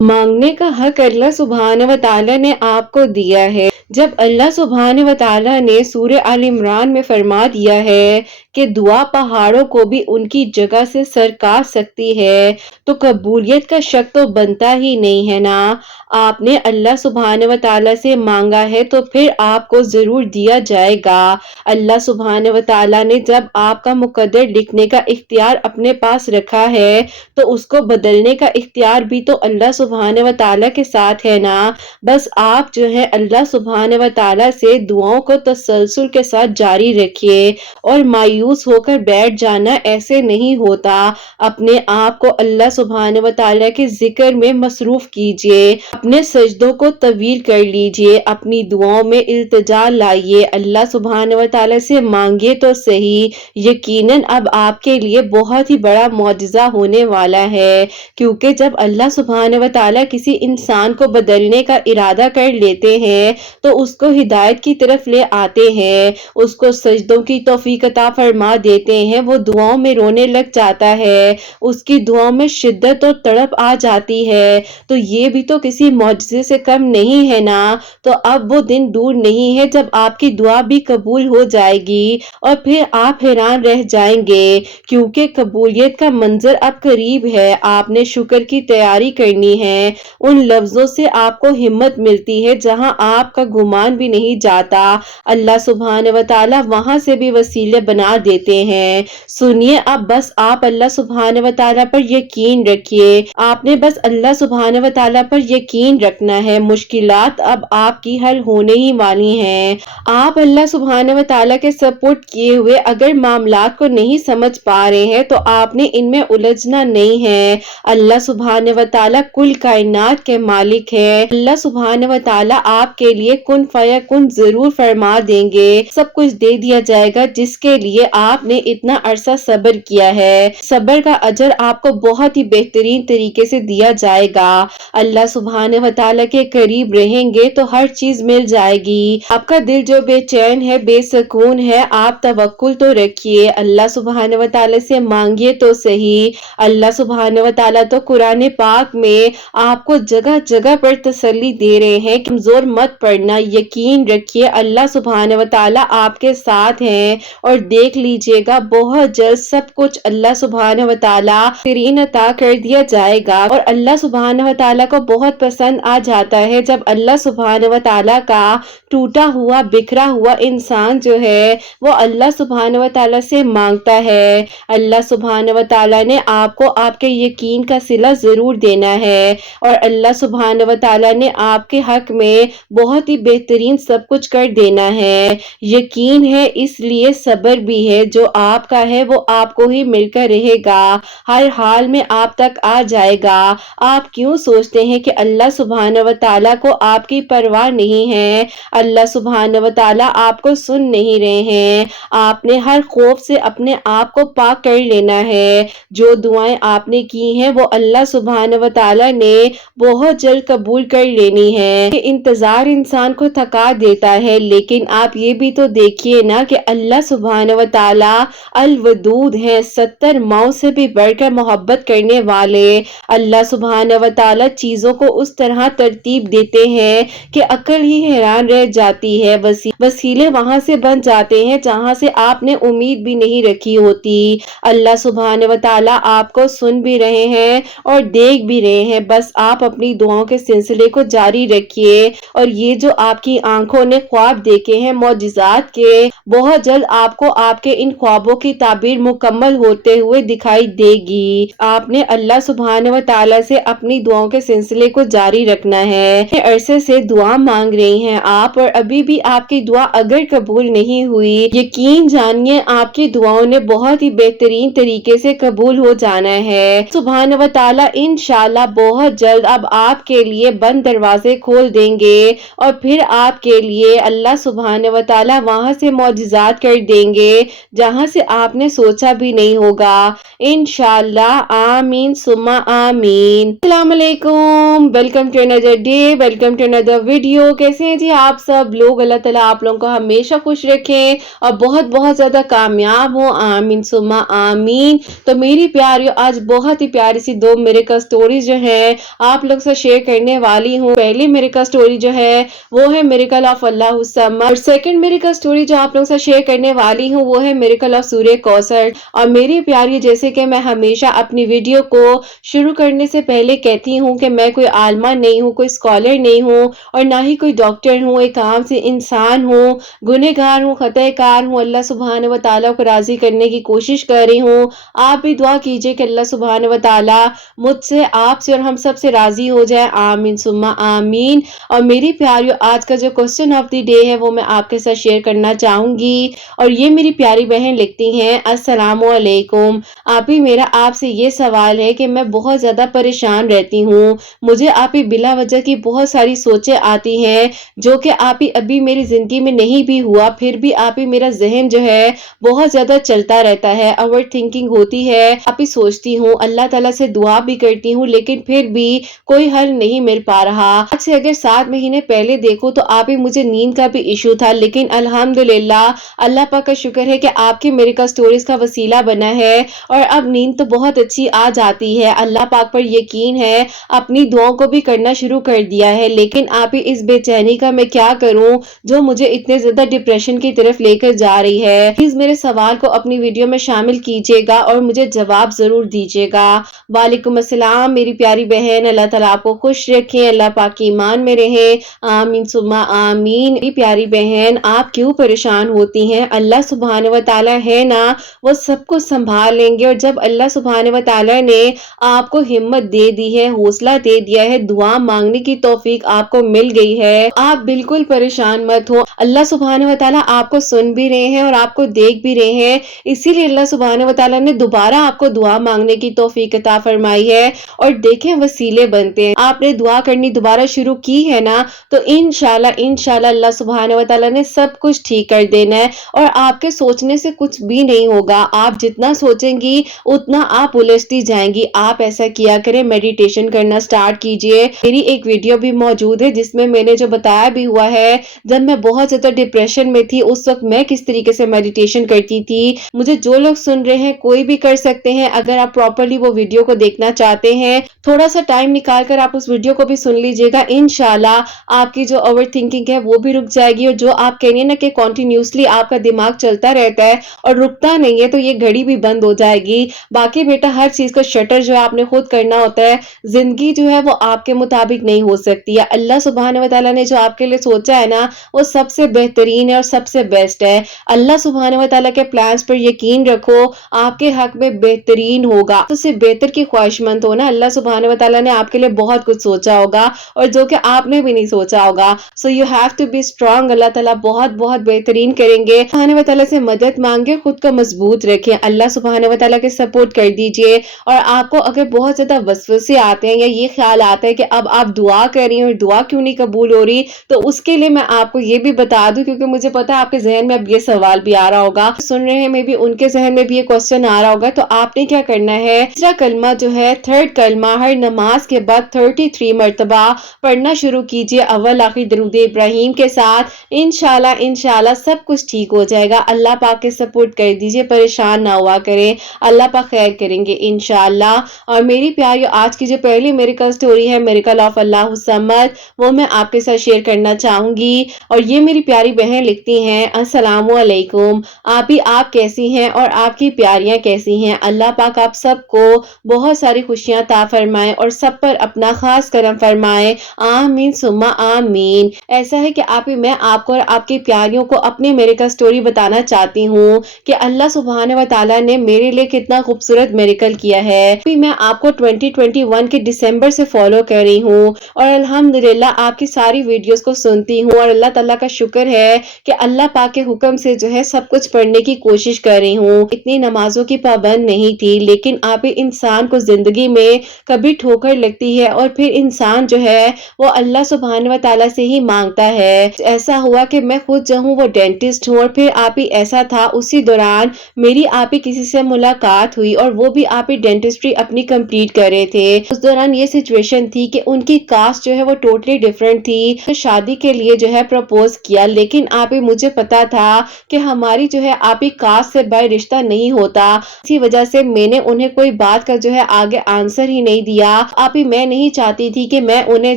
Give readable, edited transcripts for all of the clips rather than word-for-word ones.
मांगने का हक अल्लाह सुब्हान व तआला ने आपको दिया है। जब अल्लाह सुब्हान व तआला ने सूरह आल इमरान में फरमा दिया है कि दुआ पहाड़ों को भी उनकी जगह से सरका सकती है, तो कबूलियत का शक तो बनता ही नहीं है ना। आपने अल्लाह सुब्हान व तआला से मांगा है तो फिर आपको जरूर दिया जाएगा। अल्लाह सुब्हान व तआला ने जब आपका मुकद्दर लिखने का इख्तियार अपने पास रखा है, तो उसको बदलने का इख्तियार भी तो अल्लाह सुब्हान व तआला के साथ है ना। बस आप जो है अल्लाह सुब्हान व तआला से दुआओं को तसलसल के साथ जारी रखिए और मायूस होकर बैठ जाना ऐसे नहीं होता। अपने आप को अल्लाह सुब्हान व तआला के जिक्र में मसरूफ कीजिए, अपने सजदों को तवील कर लीजिए, अपनी दुआओं में इल्तिजा लाइए, अल्लाह सुब्हान व तआला से मांगिए तो सही। यकीनन अब आपके लिए बहुत ही बड़ा मौजज़ा होने वाला है, क्योंकि जब अल्लाह सुब्हान व तआला किसी इंसान को बदलने का इरादा कर लेते हैं तो उसको हिदायत की तरफ ले आते हैं, उसको सजदों की तौफीक अता फरमा देते हैं, वो दुआओं में रोने लग जाता है, उसकी दुआओं में शिद्दत और तड़प आ जाती है, तो ये भी तो किसी मौजज़े से कम नहीं है ना। तो अब वो दिन दूर नहीं है जब आपकी दुआ भी कबूल हो जाएगी और फिर आप हैरान रह जाएंगे, क्योंकि कबूलियत का मंजर अब करीब है। आपने शुक्र की तैयारी करनी है, उन लफ्जों से आपको हिम्मत मिलती है जहां आपका गुमान भी नहीं जाता, अल्लाह सुब्हान व तआला वहां से भी वसीले बना देते हैं। सुनिए, अब बस आप अल्लाह सुब्हान व तआला पर यकीन रखिए, आपने बस अल्लाह सुब्हान व तआला पर यकीन रखना है। मुश्किलात अब आपकी हल होने ही वाली हैं। आप अल्लाह सुब्हान व तआला के सपोर्ट किए हुए अगर मामलात को नहीं समझ पा रहे हैं तो आपने इनमें उलझना नहीं है। अल्लाह सुब्हान व तआला कुल कायनात के मालिक है। अल्लाह सुब्हान व तआला आपके लिए कुन फयकुन जरूर फरमा देंगे, सब कुछ दे दिया जाएगा जिसके लिए आपने इतना अरसा सब्र किया है। सब्र का अजर आपको बहुत ही बेहतरीन तरीके से दिया जाएगा। अल्लाह सुब्हान व तआला के करीब रहेंगे तो हर चीज मिल जाएगी। आपका दिल जो बेचैन है, बेसुकून है, आप तवक्कुल तो रखिए, अल्लाह सुब्हान व तआला से मांगिए तो सही। अल्लाह सुब्हान व तआला तो कुरान पाक में आपको जगह जगह पर तसल्ली दे रहे हैं, कमजोर मत पड़ना, यकीन रखिए अल्लाह सुब्हान व तआला आपके साथ हैं और देख लीजिएगा बहुत जल्द सब कुछ अल्लाह सुब्हान व तआला बेहतरीन अता कर दिया जाएगा। और अल्लाह सुब्हान व तआला को बहुत पसंद आ जाता है जब अल्लाह सुब्हान व तआला का टूटा हुआ बिखरा हुआ इंसान जो है वो अल्लाह सुब्हान व तआला से मांगता है। अल्लाह सुब्हान व तआला ने आपको आपके यकीन का सिला जरूर देना है और अल्लाह सुब्हान व तआला ने आपके हक में बहुत ही बेहतरीन सब कुछ कर देना है। यकीन है इसलिए सब्र भी है, जो आपका है वो आपको ही मिलकर रहेगा, हर हाल में आप तक आ जाएगा। आप क्यों सोचते हैं कि अल्लाह सुब्हान व तआला को आपकी परवाह नहीं है? अल्लाह सुब्हान व तआला आपको सुन नहीं रहे हैं। आपने हर खौफ से अपने आप को पाक कर लेना है। जो दुआएं आपने की हैं वो अल्लाह सुब्हान व तआला ने बहुत जल्द कबूल कर लेनी है। इंतजार इंसान को थका देता है, लेकिन आप ये भी तो देखिए ना कि अल्लाह सुब्हान व तआला अल वदूद है, 70 माओं से भी बढ़कर मोहब्बत करने वाले। अल्लाह सुब्हान व तआला चीजों को उस तरह तरतीब देते हैं कि अकल ही हैरान रह जाती है। वसीले वहां से बन जाते हैं जहां से आपने उम्मीद भी नहीं रखी होती। अल्लाह सुब्हान व तआला आपको सुन भी रहे हैं और देख भी रहे हैं, बस आप अपनी दुआओं के सिलसिले को जारी रखिए। और ये जो आपकी आंखों ने ख्वाब देखे हैं मौजिज़ात के, बहुत जल्द आपको आपके इन ख्वाबों की ताबीर मुकम्मल होते हुए दिखाई देगी। आपने अल्लाह सुब्हान व तआला से अपनी दुआओं के सिलसिले को जारी रखना है। अरसे से दुआ मांग रही हैं आप और अभी भी आपकी दुआ अगर कबूल नहीं हुई, यकीन जानिए आपकी दुआओं ने बहुत ही बेहतरीन तरीके से कबूल हो जाना है। सुब्हान व तआला इंशाअल्लाह बहुत जल्द अब आपके लिए बंद दरवाजे खोल देंगे और फिर आपके लिए अल्लाह सुब्हान व तआला वहां से मौजिज़ात कर देंगे जहां से आपने सोचा भी नहीं होगा। इंशाअल्लाह, आमीन सुम्मा आमीन। अस्सलाम वालेकुम, welcome to another day, welcome to another video. कैसे हैं जी आप सब लोग? अल्लाह ताला आप लोगों को हमेशा खुश रखें और बहुत बहुत ज्यादा कामयाब हो, आमीन सुम्मा आमीन। तो मेरी प्यारियों, आज बहुत ही प्यारी सी दो मेरे का स्टोरीज जो है आप लोग से शेयर करने वाली हूँ। पहली मिरेकल स्टोरी जो है वो है मिरेकल ऑफ अल्लाह समद, और सेकंड मिरेकल स्टोरी जो आप लोग से शेयर करने वाली हूँ वो है मिरेकल ऑफ सूर्य कौसर। और मेरी प्यारी, जैसे कि मैं हमेशा अपनी वीडियो को शुरू करने से पहले कहती हूँ कि मैं कोई आलमा नहीं हूँ, कोई स्कॉलर नहीं हूँ और ना ही कोई डॉक्टर हूँ, एक आम से इंसान हूँ, गुनहगार हूँ, खतएकार हूँ। अल्लाह सुब्हान व तआला को राजी करने की कोशिश कर रही हूँ। आप भी दुआ कीजिए कि अल्लाह सुब्हान व तआला मुझसे, आपसे और हम सब से राजी हो जाए। आमीन सुम्मा आमीन। और मेरी प्यारियों, आज का जो क्वेश्चन ऑफ द डे है वो मैं आपके साथ शेयर करना चाहूंगी। और ये मेरी प्यारी बहन लिखती हैं, अस्सलामु अलैकुम। आप ही, मेरा आपसे ये सवाल है कि मैं बहुत ज्यादा परेशान रहती हूँ। मुझे आप ही बिला वजह की बहुत सारी सोचें आती हैं जो कि आप ही अभी मेरी जिंदगी में नहीं भी हुआ, फिर भी आप ही मेरा जहन जो है बहुत ज्यादा चलता रहता है, ओवर थिंकिंग होती है। आप ही सोचती हूँ, अल्लाह ताला से दुआ भी करती हूँ, लेकिन फिर भी कोई हल नहीं मिल पा रहा। आज से अगर 7 महीने पहले देखो तो आप ही मुझे नींद का भी इशू था, लेकिन अल्हम्दुलिल्लाह अल्लाह पाक का शुक्र है कि आपकी मिरेकल स्टोरीज का वसीला बना है और अब नींद तो बहुत अच्छी आ जाती है। अल्लाह पाक पर यकीन है, अपनी दुआओं को भी करना शुरू कर दिया है। लेकिन आप ही, इस बेचैनी का मैं क्या करूं जो मुझे इतने ज्यादा डिप्रेशन की तरफ लेकर जा रही है। प्लीज मेरे सवाल को अपनी वीडियो में शामिल कीजिएगा और मुझे जवाब जरूर दीजिएगा। वालेकुम अस्सलाम मेरी प्यारी बहन, अल्लाह ताला आपको खुश रखे, अल्लाह पाक की ईमान में रहे, आमीन सुम्मा आमीन। मेरी प्यारी बहन, आप क्यों परेशान होती हैं? अल्लाह सुब्हान व तआला है ना, वो सब कुछ संभाल लेंगे। और जब अल्लाह सुब्हान व तआला ने आपको हिम्मत दे दी है, हौसला दे दिया है, दुआ मांगने की तौफीक आपको मिल गई है, आप बिल्कुल परेशान मत हो। अल्लाह सुब्हान व तआला आपको सुन भी रहे हैं और आपको देख भी रहे हैं, इसीलिए अल्लाह सुब्हान व तआला ने दोबारा आपको दुआ मांगने की तौफीक अता फरमाई है। और देखें, वसीले बनते हैं। आपने दुआ करनी दोबारा शुरू की है ना, तो इंशाल्लाह इंशाल्लाह अल्लाह सुब्हान व तआला ने सब कुछ ठीक कर देना है और आपके सोचने से कुछ भी नहीं होगा। आप जितना सोचेंगी उतना आप उलझती जाएंगी। आप ऐसा किया करें, मेडिटेशन करना स्टार्ट कीजिए। मेरी एक वीडियो भी मौजूद है जिसमें मैंने जो बताया भी हुआ है, जब मैं बहुत ज्यादा डिप्रेशन में थी उस वक्त मैं किस तरीके से मेडिटेशन करती थी। मुझे जो लोग सुन रहे हैं, कोई भी कर सकते हैं। अगर आप प्रॉपरली वो वीडियो को देखना चाहते हैं, थोड़ा सा टाइम निकाल कर आप उस वीडियो को भी सुन लीजिएगा। इंशाल्लाह आपकी जो ओवर थिंकिंग है वो भी रुक जाएगी। और जो आप कह रही है ना कि कॉन्टिन्यूसली आपका दिमाग चलता रहता है और रुकता नहीं है, तो ये घड़ी भी बंद हो जाएगी। बाकी बेटा, हर चीज का शटर जो है आपने खुद करना होता है। जिंदगी जो है वो आपके मुताबिक नहीं हो सकती है। अल्लाह सुब्हान व तआला ने जो आपके लिए सोचा है ना, वो सबसे बेहतरीन है और सबसे बेस्ट है। अल्लाह सुब्हान व तआला के प्लान्स पर यकीन रखो, आपके हक में बेहतरीन होगा। तो सिर्फ बेहतर की ख्वाहिशमंद हो ना, अल्लाह सुब्हान व तआला ने आपके लिए बहुत कुछ सोचा होगा और जो कि आपने भी नहीं सोचा होगा। So you have to be strong. Allah ताला बहुत बहुत बेहतरीन करेंगे। सुब्हान व तआला से मदद मांगे, खुद को मजबूत रखें, अल्लाह सुब्हान व तआला के सपोर्ट कर दीजिए। और आपको अगर बहुत ज्यादा वसवसे आते हैं या ये ख्याल आता है कि अब आप दुआ कर रही हैं और दुआ क्यों नहीं कबूल हो रही, तो उसके लिए मैं आपको ये भी बता दूं, क्योंकि मुझे पता है आपके जहन में अब ये सवाल भी आ रहा होगा, सुन रहे हैं, मे भी उनके जहन में भी ये क्वेश्चन आ रहा होगा। तो आपने क्या करना है, तीसरा कलमा जो है, थर्ड कलमा, हर नमाज के बाद 33 मरतबा पढ़ना शुरू कीजिए, अव्वल आखिर दरूद इब्राहिम के साथ। इंशाल्लाह इंशाल्लाह सब कुछ ठीक हो जाएगा। अल्लाह पाक के सपोर्ट कर दीजिए, परेशान ना हुआ करें, अल्लाह पाक खैर करेंगे इंशाल्लाह। और मेरी प्यारियों, आज की जो पहली मिरेकल स्टोरी है, मिरेकल ऑफ अल्लाह समद, वो मैं आपके साथ शेयर करना चाहूंगी। और ये मेरी प्यारी बहन लिखती हैं, अस्सलामु अलैकुम। आप ही, आप कैसी हैं और आपकी प्यारियां कैसी हैं? अल्लाह पाक आप सबको बहुत सारी खुशियां ता फरमाए और सब पर अपना खास करम फरमाए, आमीन सुम्मा आमीन। ऐसा है कि आप ही, मैं आपको और आपकी प्यारियों को अपनी मिरेकल स्टोरी बताना चाहती हूँ कि अल्लाह सुब्हान व तआला ने मेरे लिए कितना खूबसूरत मिरेकल किया है। अभी मैं आपको 2021 के दिसंबर से फॉलो कर रही हूँ और अल्हम्दुलिल्लाह आपकी सारी वीडियोस को सुनती हूँ और अल्लाह ताला का शुक्र है कि अल्लाह पाक के हुक्म से जो है सब कुछ पढ़ने की कोशिश कर रही हूँ। इतनी नमाजों की पाबंद नहीं थी, लेकिन आप ही, इंसान को जिंदगी में कभी ठोकर लगती है और फिर इंसान जो है वो अल्लाह सुब्हान व तआला से ही मांगता है। ऐसा हुआ कि मैं खुद जो हूँ वो डेंटिस्ट हूँ और फिर आप ही, ऐसा था उसी दौरान मेरी आप ही किसी से मुलाकात हुई और वो भी आप ही डेंटिस्ट्री अपनी कंप्लीट कर रहे थे। उस दौरान ये सिचुएशन थी कि उनकी कास्ट जो है वो टोटली डिफरेंट थी। तो शादी के लिए जो है प्रपोज किया, लेकिन आप ही, मुझे पता था कि हमारी जो है आप ही कास्ट से बाय रिश्ता नहीं होता। इसी वजह से मैंने उन्हें कोई बात का जो है आगे आंसर ही नहीं दिया आप ही मैं नहीं चाहती थी कि मैं उन्हें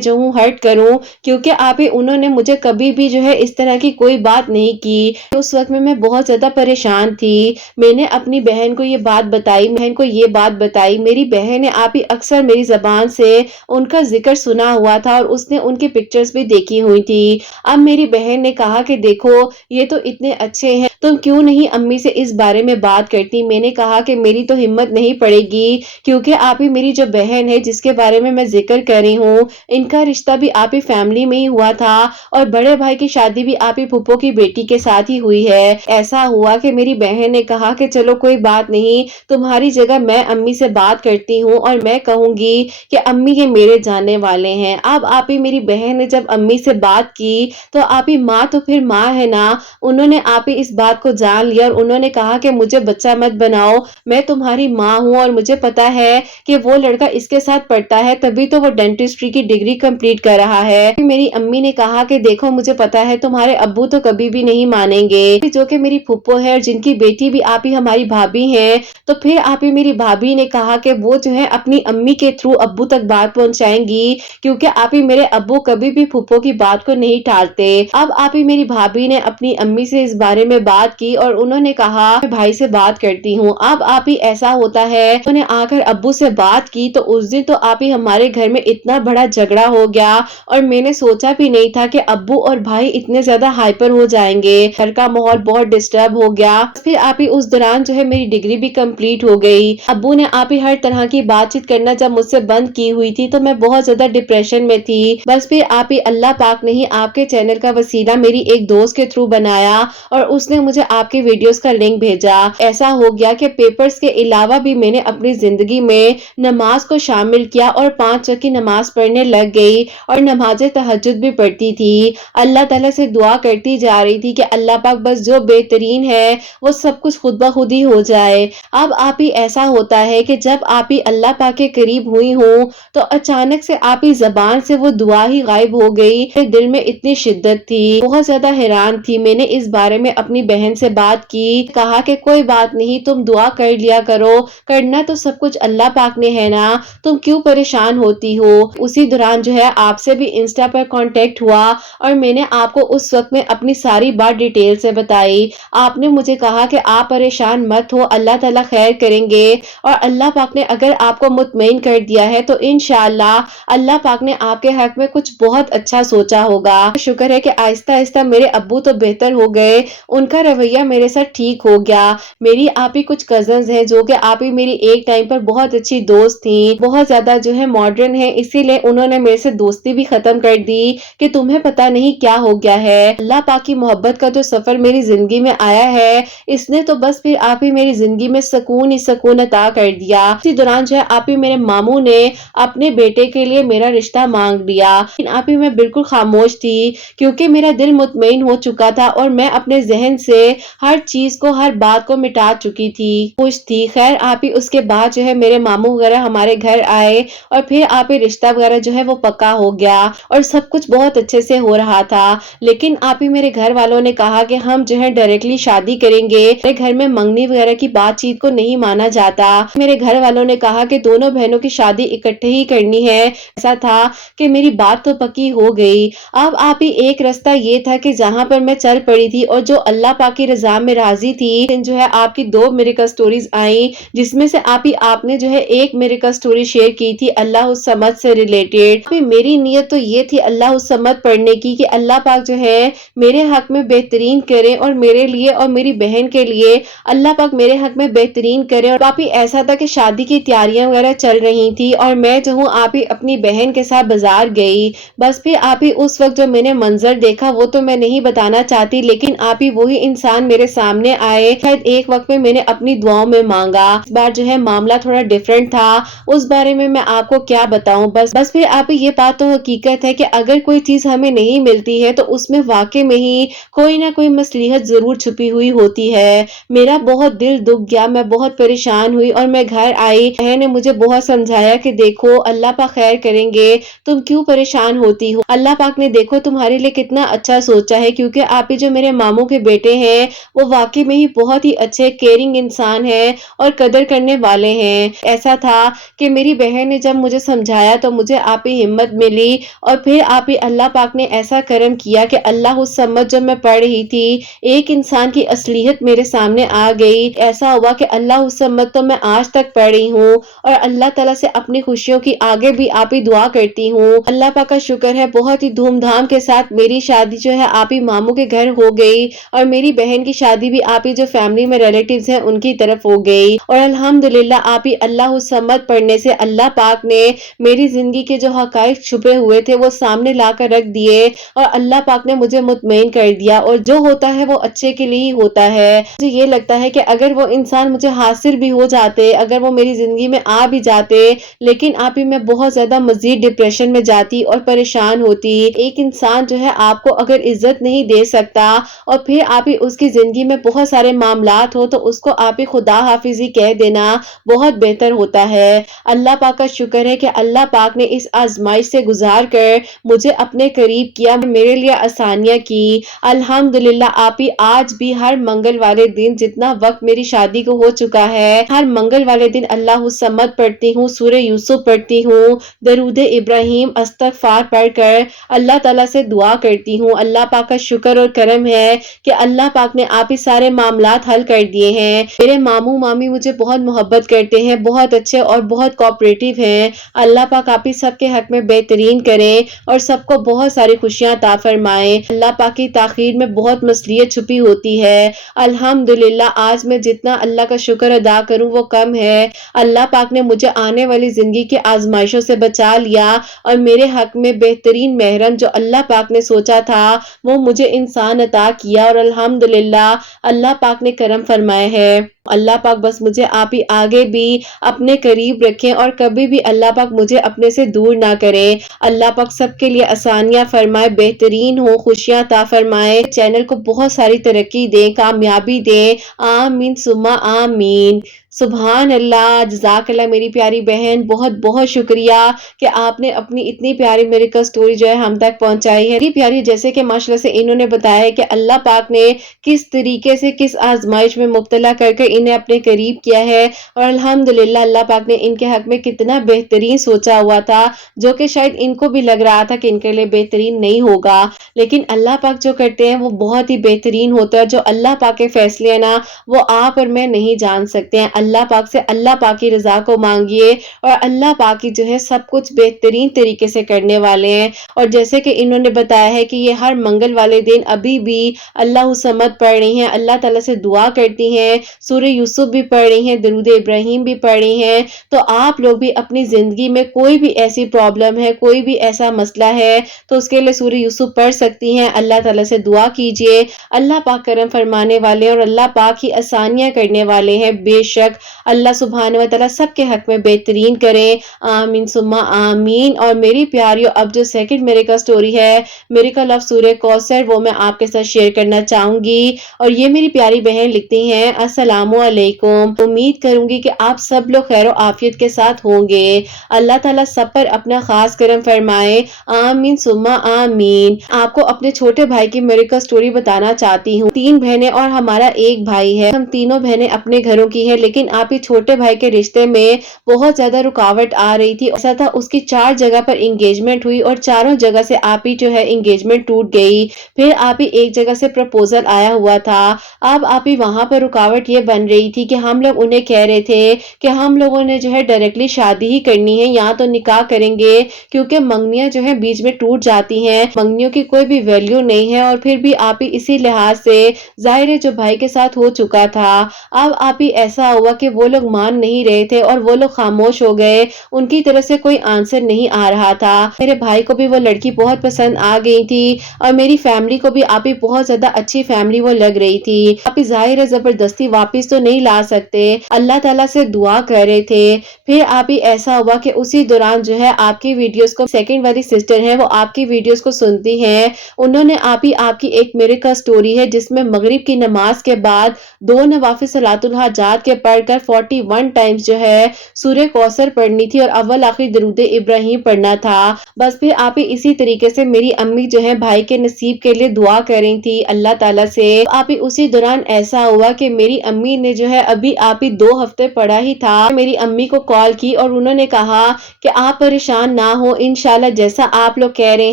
जो हूँ हर्ट करूं, क्योंकि आप ही उन्होंने मुझे कभी भी जो है इस तरह की कोई बात नहीं की। उस वक्त में मैं बहुत ज्यादा परेशान थी। मैंने अपनी बहन को ये बात बताई। मेरी बहन ने आप ही अक्सर मेरी जबान से उनका जिक्र सुना हुआ था और उसने उनकी पिक्चर्स भी देखी हुई थी। अब मेरी बहन ने कहा कि देखो ये तो इतने अच्छे हैं, तुम क्यों नहीं अम्मी से इस बारे में बात करती। मैंने कहा कि मेरी तो हिम्मत नहीं पड़ेगी, क्योंकि आप ही मेरी जो बहन है जिसके बारे में मैं जिक्र कर रही हूँ, इनका रिश्ता भी आप ही फैमिली में ही हुआ था और बड़े भाई की शादी भी आप ही फूफो की बेटी के साथ ही हुई है। ऐसा हुआ कि मेरी बहन ने कहा कि चलो कोई बात नहीं, तुम्हारी जगह मैं अम्मी से बात करती हूँ और मैं कहूंगी कि अम्मी ये मेरे जानने वाले हैं। अब आप ही मेरी बहन ने जब अम्मी से बात की तो आप ही माँ तो फिर माँ है ना, उन्होंने आप ही इस बात को जान लिया और उन्होंने कहा कि मुझे बच्चा मत बनाओ, मैं तुम्हारी माँ हूँ और मुझे पता है कि वो लड़का इसके साथ पढ़ता है, तभी तो वो डेंटिस्ट्री की डिग्री कंप्लीट कर रहा है। मेरी अम्मी ने कहा कि देखो मुझे पता है तुम्हारे अब्बू तो कभी भी नहीं मानेंगे, जो कि मेरी फुप्पो है और जिनकी बेटी भी आप ही हमारी भाभी है। तो फिर आप ही मेरी भाभी ने कहा कि वो जो है अपनी अम्मी के थ्रू अब्बू तक बात पहुंचाएंगी, क्योंकि आप ही मेरे अब्बू कभी भी फुप्पो की बात को नहीं टालते। अब आप ही मेरी भाभी ने अपनी अम्मी से इस बारे में बात की और उन्होंने कहा मैं भाई से बात करती हूँ। अब आप ही ऐसा होता है, उन्होंने आकर अब्बू से बात की तो उस दिन तो आप ही हमारे घर में इतना बड़ा झगड़ा हो गया और मैंने सोचा भी नहीं था कि अब्बू और भाई इतने ज्यादा हाइपर हो जाएंगे। घर का माहौल बहुत डिस्टर्ब हो गया। फिर आप ही उस दौरान जो है मेरी डिग्री भी कंप्लीट हो गई। अब्बू ने आप ही हर तरह की बातचीत करना जब मुझसे बंद की हुई थी तो मैं बहुत ज्यादा डिप्रेशन में थी। बस फिर आप ही अल्लाह पाक ने ही आपके चैनल का वसीला मेरी एक दोस्त के थ्रू बनाया और उसने मुझे आपके वीडियोस का लिंक भेजा। ऐसा हो गया कि पेपर्स के अलावा भी मैंने अपनी जिंदगी में नमाज को शामिल किया और 5 वक्त की नमाज पढ़ने लग गई और नमाज तहज्जुद भी पढ़ती थी। अल्लाह ताला से दुआ करती जा रही थी कि अल्लाह पाक बस जो बेहतरीन है वो सब कुछ खुद ब खुद ही हो जाए। अब आप ही ऐसा होता है कि जब आप ही अल्लाह पाक के करीब हुई हूँ तो अचानक से आप ही जबान से वो दुआ ही गायब हो गई। दिल में इतनी शिद्दत थी, बहुत ज्यादा हैरान थी। मैंने इस बारे में अपनी बहन से बात की, कहा कि कोई बात नहीं, तुम दुआ कर लिया करो, करना तो सब कुछ अल्लाह पाक ने है ना, तुम क्यों परेशान होती हो। उसी दौरान जो है आपसे भी इंस्टा पर कांटेक्ट हुआ और मैंने आपको उस वक्त में अपनी सारी बात डिटेल से बताई। आपने मुझे कहा कि आप परेशान मत हो, अल्लाह ताला खैर करेंगे और अल्लाह पाक ने अगर आपको मुतमईन कर दिया है तो इंशाअल्लाह अल्लाह पाक ने आपके हक में कुछ बहुत अच्छा सोचा होगा। शुक्र है कि आहिस्ता आहिस्ता मेरे अब्बू तो बेहतर हो गए, उनका रवैया मेरे साथ ठीक हो गया। मेरी आप ही कुछ कजन्स हैं जो कि आप ही मेरी एक टाइम पर बहुत अच्छी दोस्त थी, बहुत ज्यादा जो है मॉडर्न है, इसीलिए उन्होंने मेरे से दोस्ती भी खत्म कर दी कि तुम्हें पता नहीं क्या हो गया है। अल्लाह पाक की मोहब्बत का जो सफर मेरी जिंदगी में आया है, इसने तो बस फिर आप ही मेरी जिंदगी में सुकून ही सुकून अता कर दिया। इसी दौरान जो है आप ही मेरे मामू ने अपने बेटे के लिए मेरा रिश्ता मांग लिया, लेकिन आप ही मैं बिल्कुल खामोश थी क्योंकि मेरा दिल मुतमईन हो चुका था और मैं अपने जहन से हर चीज को, हर बात को मिटा चुकी थी, खुश थी। खैर आप ही उसके बाद जो है मेरे मामू वगैरह हमारे घर आए और फिर आप ही रिश्ता वगैरह जो है वो पक्का हो गया और सब कुछ बहुत अच्छे से हो रहा था। लेकिन आप ही मेरे घर वालों ने कहा कि हम जो है डायरेक्टली शादी करेंगे, मेरे घर में मंगनी वगैरह की बातचीत को नहीं माना जाता। मेरे घर वालों ने कहा कि दोनों बहनों की शादी इकट्ठे ही करनी है। ऐसा था कि मेरी बात तो पक्की हो गई। अब आप ही एक रास्ता ये था कि जहां पर मैं चल पड़ी थी और जो अल्लाह पाक की रजा में राजी थी, जो है आपकी 2 मिरेकल स्टोरीज आई, जिसमें से आप ही आपने जो है एक मिरेकल स्टोरी शेयर की थी अल्लाह उस समद से रिलेटेड। मेरी नीयत तो ये थी अल्लाह उस समद पढ़ने की कि अल्लाह पाक जो है मेरे हक में बेहतरीन करे और मेरे लिए और मेरी बहन के लिए अल्लाह पाक मेरे हक में बेहतरीन करे। और आप ही ऐसा था कि शादी की तैयारियां वगैरह चल रही थी और मैं जो हूँ आप ही अपनी बहन के साथ बाजार गई। बस फिर आप ही उस वक्त जो मैंने मंजर देखा वो तो मैं नहीं बताना चाहती, लेकिन आप ही वही इंसान मेरे सामने आए। शायद एक वक्त में मैंने अपनी दुआओं में मांगा। इस बार जो है मामला थोड़ा डिफरेंट था, उस बारे में मैं आपको क्या बताऊं। बस फिर आप ही ये बात तो हकीकत है कि अगर कोई चीज हमें नहीं मिलती है तो उसमें वाकई में ही कोई ना कोई मसलिहत जरूर छुपी हुई होती है। मेरा बहुत दिल दुख गया, मैं बहुत परेशान हुई और मैं घर आई। बहन ने मुझे बहुत समझाया कि देखो अल्लाह पाक खैर करेंगे, तुम क्यों परेशान होती हो, अल्लाह पाक ने देखो तुम्हारे लिए कितना अच्छा सोचा है। क्योंकि आप ही जो मेरे मामू के बेटे ہیں وہ واقعی میں ہی بہت ہی اچھے کیئرنگ انسان ہیں اور قدر کرنے والے ہیں۔ ایسا تھا کہ میری بہن نے جب مجھے سمجھایا تو مجھے آپ ہی ہمت ملی، اور پھر آپ ہی اللہ پاک نے ایسا کرم کیا کہ اللہ الصمد جب میں پڑھ رہی تھی ایک انسان کی اصلیت میرے سامنے آ گئی۔ ایسا ہوا کہ اللہ الصمد تو میں آج تک پڑھ رہی ہوں اور اللہ تعالیٰ سے اپنی خوشیوں کی آگے بھی آپ ہی دعا کرتی ہوں۔ اللہ پاک کا شکر ہے بہت ہی دھوم دھام کے ساتھ میری شادی جو ہے آپ ہی ماموں کے گھر ہو گئی، اور میری بہن کی شادی بھی آپ ہی جو فیملی میں ریلیٹیوز ہیں ان کی طرف ہو گئی، اور الحمدللہ آپ ہی اللہ الصمد پڑھنے سے اللہ پاک نے میری زندگی کے جو حقائق چھپے ہوئے تھے وہ سامنے لا کر رکھ دیے، اور اللہ پاک نے مجھے مطمئن کر دیا، اور جو ہوتا ہے وہ اچھے کے لیے ہی ہوتا ہے۔ مجھے یہ لگتا ہے کہ اگر وہ انسان مجھے حاصل بھی ہو جاتے، اگر وہ میری زندگی میں آ بھی جاتے، لیکن آپ ہی میں بہت زیادہ مزید ڈپریشن میں جاتی اور پریشان ہوتی۔ ایک انسان جو ہے آپ کو اگر عزت نہیں دے سکتا اور پھر آپ ہی اس کی زندگی میں بہت سارے معاملات ہو تو اس کو آپ ہی خدا حافظی کہہ دینا بہت بہتر ہوتا ہے۔ اللہ پاک کا شکر ہے کہ اللہ پاک نے اس آزمائش سے گزار کر مجھے اپنے قریب کیا، میرے لیے آسانیاں کی۔ الحمدللہ آپ ہی آج بھی ہر منگل والے دن جتنا وقت میری شادی کو ہو چکا ہے، ہر منگل والے دن اللہ الصمد پڑھتی ہوں، سورہ یوسف پڑھتی ہوں، درود ابراہیم استغفار پڑھ کر اللہ تعالیٰ سے دعا کرتی ہوں۔ اللہ پاک کا شکر اور کرم ہے کہ اللہ پاک نے آپ ہی سارے معاملات حل کر دیے ہیں۔ میرے ماموں مامی مجھے بہت محبت کرتے ہیں، بہت اچھے اور بہت کوآپریٹیو ہیں۔ اللہ پاک آپ ہی سب کے حق میں بہترین کریں اور سب کو بہت ساری خوشیاں عطا فرمائیں۔ اللہ پاک کی تاخیر میں بہت مصلحت چھپی ہوتی ہے۔ الحمدللہ آج میں جتنا اللہ کا شکر ادا کروں وہ کم ہے۔ اللہ پاک نے مجھے آنے والی زندگی کے آزمائشوں سے بچا لیا، اور میرے حق میں بہترین محرم جو اللہ پاک نے سوچا تھا وہ مجھے انسان عطا کیا، اور الحمدللہ اللہ پاک نے کرم فرمائے ہے۔ اللہ پاک بس مجھے آپ ہی آگے بھی اپنے قریب رکھیں اور کبھی بھی اللہ پاک مجھے اپنے سے دور نہ کریں۔ اللہ پاک سب کے لیے آسانیاں فرمائے، بہترین ہو، خوشیاں عطا فرمائے، چینل کو بہت ساری ترقی دیں، کامیابی دیں، آمین ثم آمین۔ سبحان اللہ، جزاک اللہ میری پیاری بہن، بہت بہت شکریہ کہ آپ نے اپنی اتنی پیاری میریکل سٹوری جو ہے ہم تک پہنچائی ہے۔ پیاری جیسے کہ ماشاءاللہ سے انہوں نے بتایا کہ اللہ پاک نے کس طریقے سے کس آزمائش میں مبتلا کر کے انہیں اپنے قریب کیا ہے، اور الحمدللہ اللہ پاک نے ان کے حق میں کتنا بہترین سوچا ہوا تھا، جو کہ شاید ان کو بھی لگ رہا تھا کہ ان کے لیے بہترین نہیں ہوگا، لیکن اللہ پاک جو کرتے ہیں وہ بہت ہی بہترین ہوتا ہے۔ جو اللہ پاک کے فیصلے ہیں نا وہ آپ اور میں نہیں جان سکتے ہیں۔ اللہ پاک سے اللہ پاک کی رضا کو مانگیے، اور اللہ پاک کی جو ہے سب کچھ بہترین طریقے سے کرنے والے ہیں۔ اور جیسے کہ انہوں نے بتایا ہے کہ یہ ہر منگل والے دن ابھی بھی اللہ الصمد پڑھ رہی ہیں، اللہ تعالیٰ سے دعا کرتی ہیں، سورہ یوسف بھی پڑھ رہی ہیں، درود ابراہیم بھی پڑھ رہی ہیں، تو آپ لوگ بھی اپنی زندگی میں کوئی بھی ایسی پرابلم ہے، کوئی بھی ایسا مسئلہ ہے تو اس کے لیے سورہ یوسف پڑھ سکتی ہیں، اللہ تعالیٰ سے دعا کیجئے۔ اللہ پاک کرم فرمانے والے اور اللہ پاک ہی آسانیاں کرنے والے ہیں، بے شک اللہ سبحانہ و تعالیٰ سب کے حق میں بہترین کریں، آمین ثم آمین۔ اور میری پیاریو اب جو سیکنڈ میریکل سٹوری ہے، میریکل آف سورہ کوثر، وہ میں آپ کے ساتھ شیئر کرنا چاہوں گی، اور یہ میری پیاری بہن لکھتی ہیں، السلام علیکم، امید کروں گی کہ آپ سب لوگ خیر و عافیت کے ساتھ ہوں گے، اللہ تعالیٰ سب پر اپنا خاص کرم فرمائے، آمین ثم آمین۔ آپ کو اپنے چھوٹے بھائی کی میریکل سٹوری بتانا چاہتی ہوں۔ 3 بہنیں اور ہمارا ایک بھائی ہے، ہم تینوں بہنیں اپنے گھروں کی ہیں، لیکن آپ ہی چھوٹے بھائی کے رشتے میں بہت زیادہ رکاوٹ آ رہی تھی۔ ایسا تھا اس کی 4 جگہ پر انگیجمنٹ ہوئی اور چاروں جگہ سے آپ ہی جو ہے انگیجمنٹ ٹوٹ گئی، پھر آپ ہی ایک جگہ سے پرپوزل آیا ہوا تھا۔ اب آپ ہی وہاں پر رکاوٹ یہ بن رہی تھی کہ ہم لوگ انہیں کہہ رہے تھے کہ ہم لوگوں نے جو ہے ڈائریکٹلی شادی ہی کرنی ہے، یہاں تو نکاح کریں گے، کیونکہ منگنیاں جو ہے بیچ میں ٹوٹ جاتی ہیں، منگنیوں کی کوئی بھی ویلیو نہیں ہے، اور پھر بھی آپ ہی اسی لحاظ سے ظاہر ہے جو بھائی کے ساتھ ہو چکا تھا۔ اب آپ ہی ایسا ہوا کہ وہ لوگ مان نہیں رہے تھے اور وہ لوگ خاموش ہو گئے، ان کی طرف سے کوئی آنسر نہیں آ رہا تھا۔ میرے بھائی کو بھی وہ لڑکی بہت پسند آ گئی تھی، اور میری فیملی کو بھی آپ ہی بہت زیادہ اچھی فیملی وہ لگ رہی تھی۔ آپ ہی ظاہر ہے زبردستی واپس तो नहीं ला सकते, अल्लाह ताला से दुआ कर रहे थे। फिर आप ही ऐसा हुआ कि उसी दौरान जो है आपकी वीडियोस को सेकंड वाली सिस्टर है वो आपकी वीडियोस को सुनती हैं, उन्होंने आपकी एक मिरेकल स्टोरी है जिसमें मगरिब की नमाज के बाद 2 नवाफिल सलातुल हाजात के पढ़कर 41 टाइम्स जो है सूरह कौसर पढ़नी थी और अव्वल आखिर दरूद इब्राहिम पढ़ना था। बस फिर आप ही इसी तरीके से मेरी अम्मी जो है भाई के नसीब के लिए दुआ कर रही थी अल्लाह ताला से। आप ही उसी दौरान ऐसा हुआ कि मेरी अम्मी ने जो है अभी आप ही 2 हफ्ते पढ़ा ही था, मेरी अम्मी को कॉल की और उन्होंने कहा कि आप परेशान ना हो, इंशाल्लाह जैसा आप लोग कह रहे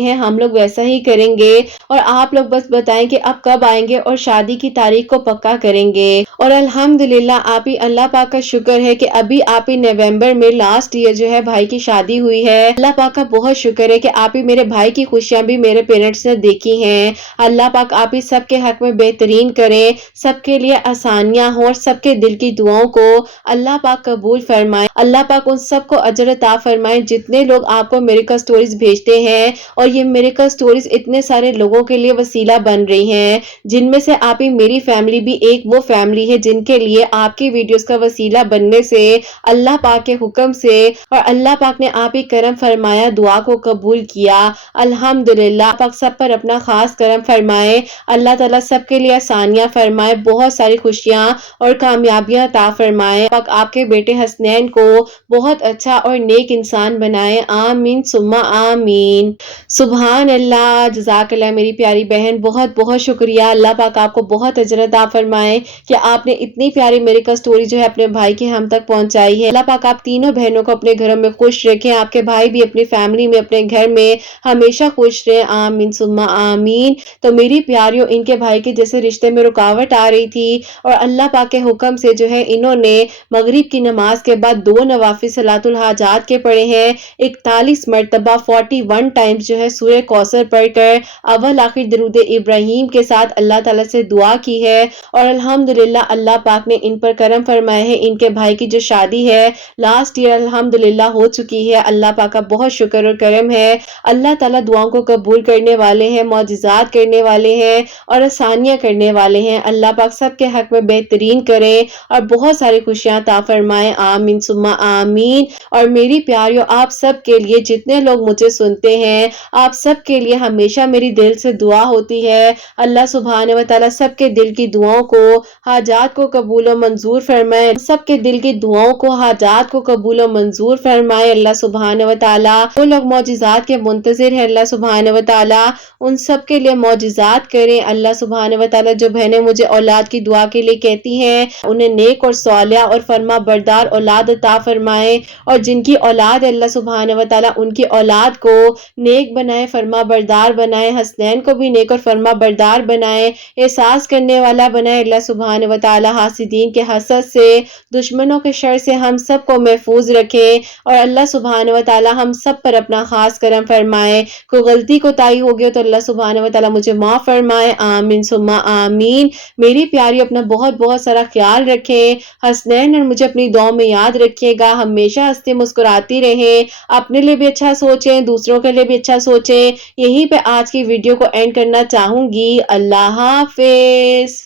हैं हम लोग वैसा ही करेंगे और आप लोग बस बताएं कि अब कब आएंगे और शादी की तारीख को पक्का करेंगे। और अल्हम्दुलिल्लाह आप ही अल्लाह पाक का शुक्र है कि अभी आप ही नवंबर में लास्ट ईयर जो है भाई की शादी हुई है। अल्लाह पाक का बहुत शुक्र है कि आप ही मेरे भाई की खुशियां भी मेरे पेरेंट्स ने देखी हैं। अल्लाह पाक आप ही सबके हक में बेहतरीन करे, सबके लिए आसानियां हो और सबके दिल की दुआओं को अल्लाह पाक कबूल फरमाए। अल्लाह पाक उन सबको अजर अता फरमाए जितने लोग आपको मिरेकल स्टोरीज भेजते हैं और ये मिरेकल स्टोरीज इतने सारे लोगों के लिए वसीला बन रही हैं, जिनमें से आप ही मेरी फैमिली भी एक वो फैमिली है जिनके लिए आपकी वीडियोस का वसीला बनने से अल्लाह पाक के हुक्म से और अल्लाह पाक ने आप ही करम फरमाया, दुआ को कबूल किया। अल्हम्दुलिल्लाह पाक सब पर अपना खास करम फरमाए, अल्लाह ताला सबके लिए आसानियां फरमाए, बहुत सारी खुशियां और कामयाबियां अता फरमाए। पाक आपके बेटे हसनैन को बहुत अच्छा और नेक इंसान बनाए, आमीन सुम्मा आमीन। सुभान अल्लाह, जज़ाकल्लाह मेरी प्यारी बहन, बहुत बहुत शुक्रिया। अल्लाह पाक आपको बहुत अजर अता फरमाए कि आपने इतनी प्यारी मिरेकल स्टोरी जो है अपने भाई के हम तक पहुंचाई है। अल्लाह पाक आप तीनों बहनों को अपने घरों में खुश रखें, आपके भाई भी अपनी फैमिली में अपने घर में हमेशा खुश रहे, आमीन सुम्मा आमीन। तो मेरी प्यारियों, इनके भाई के जैसे रिश्ते में रुकावट आ रही थी और अल्लाह पाक के हुक्म से जो है इन्होंने मगरिब की नमाज के बाद 2 नवाफिल सलातुल हाजात के पढ़े हैं, 41 मरतबा 41 टाइम्स जो है सूरह कौसर पढ़कर अव्वल आखिर दरूद इब्राहिम के साथ अल्लाह ताला से दुआ की है और अल्हम्दुलिल्लाह अल्लाह पाक ने इन पर करम फरमाए हैं। इनके भाई की जो शादी है लास्ट ईयर अल्हम्दुलिल्लाह हो चुकी है, अल्लाह पाक का बहुत शुक्र और करम है। अल्लाह ताला दुआओं को कबूल करने वाले हैं, मौजिज़ात करने वाले हैं और आसानियां करने वाले हैं। अल्लाह पाक सबके हक में बेहतरीन करे और बहुत सारी खुशियां अता फरमाए, आमीन सुम्मा आमीन। और मेरी प्यारियों, आप सब के लिए जितने लोग मुझे सुनते हैं, आप सब के लिए हमेशा मेरी दिल से दुआ होती है। अल्लाह सुब्हान व तआला सबके दिल की दुआओं को, हाजात को कबूल और मंजूर फरमाए, सबके दिल की दुआओं को, हाजात को कबूल और मंजूर फरमाए अल्लाह सुब्हान व तआला। वो लोग मौजिज़ात के मुंतज़िर हैं, अल्लाह सुब्हान व तआला उन सब के लिए मौजिज़ात करें। अल्लाह सुब्हान व तआला जो बहनें मुझे औलाद की दुआ के लिए कहती हैं, उन्हें नेक और सालिहा और फरमा बरदार औलाद अता फरमाए और जिनकी औलाद अल्लाह सुब्हान व तआला उनकी औलाद को नेक बनाए, फरमा बरदार बनाए, हसनैन को भी नेक और फरमा बरदार बनाए, एहसास करने वाला बनाए अल्लाह सुब्हान व तआला। हासिदीन के हसद से, दुश्मनों के शर से हम सब को महफूज रखे और अल्लाह सुब्हान व तआला हम सब पर अपना खास करम फरमाए। कोई गलती कोताही हो गई तो अल्लाह सुब्हान व तआला मुझे माफ फरमाए, आमीन सुम्मा आमीन। मेरी प्यारी अपना बहुत बहुत सारा ख्याल रखें, हसनैन और मुझे अपनी दुआओं में याद रखिएगा, हमेशा हंसती मुस्कुराती रहें, अपने लिए भी अच्छा सोचें, दूसरों के लिए भी अच्छा सोचें। यहीं पे आज की वीडियो को एंड करना चाहूंगी। अल्लाह हाफिज।